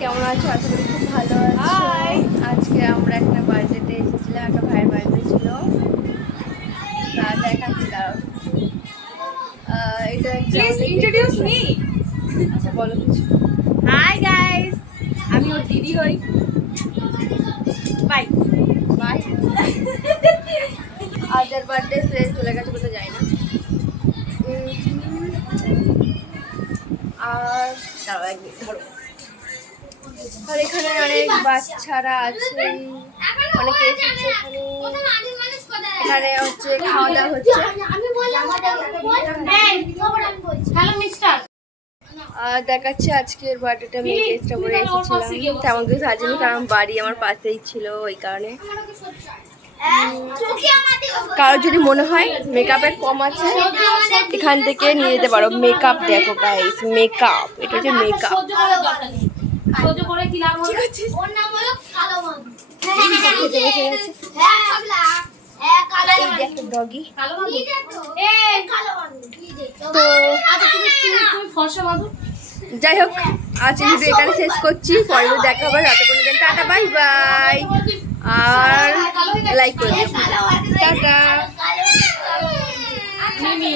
কেমন আছো? আশা করি খুব ভালো আছো। আজকে আমরা একটা বার্থডেতে এসেছিলাম, একটা ভাইয়ের বার্থডে ছিল। তা দেখাচ্ছি দাঁড়াও। এটা প্লিজ ইন্ট্রোডিউস মি। আচ্ছা বলো কিছু। হাই গাইস, আমি ওর দিদি হই। Bye bye. আজের বার্থডে সে চলে গেছে, কোথাও যায় না। আর দাঁড়াও এক মিনিট ধরো। আর এখানে অনেক বাচ্চারা আছে, অনেকে এসেছে এখানে। এখানে হচ্ছে খাওয়া দাওয়া হচ্ছে। Hello mister. দেখাচ্ছে আজকের বার্থডেটা আমি এই কেসটা করে এসেছিলাম। তেমন কিছু সাজিনি, কারণ বাড়ি আমার পাশেই ছিল, ওই কারণে। কারোর যদি মনে হয় মেকআপের কম আছে, এখান থেকে নিয়ে যেতে পারো। মেকআপ দেখো গাইস, মেকআপ, এটা হচ্ছে মেকআপ। সহ্য করে কি লাভ হবে? ওর নাম হলো কালো বাবু। খেতে বসে গেছে। হ্যাঁ কালো এই যে একটা ডগি। কালো বাবু। কালো বাবু তো আচ্ছা তুমি ফর্সা বাবু। যাই হোক, আজকে ভিডিও এখানে শেষ করছি। পরে দেখা হবে, রাতে কোনো দিন। Tata, bye bye. আর লাইক করে দিও। টাটা। মিমি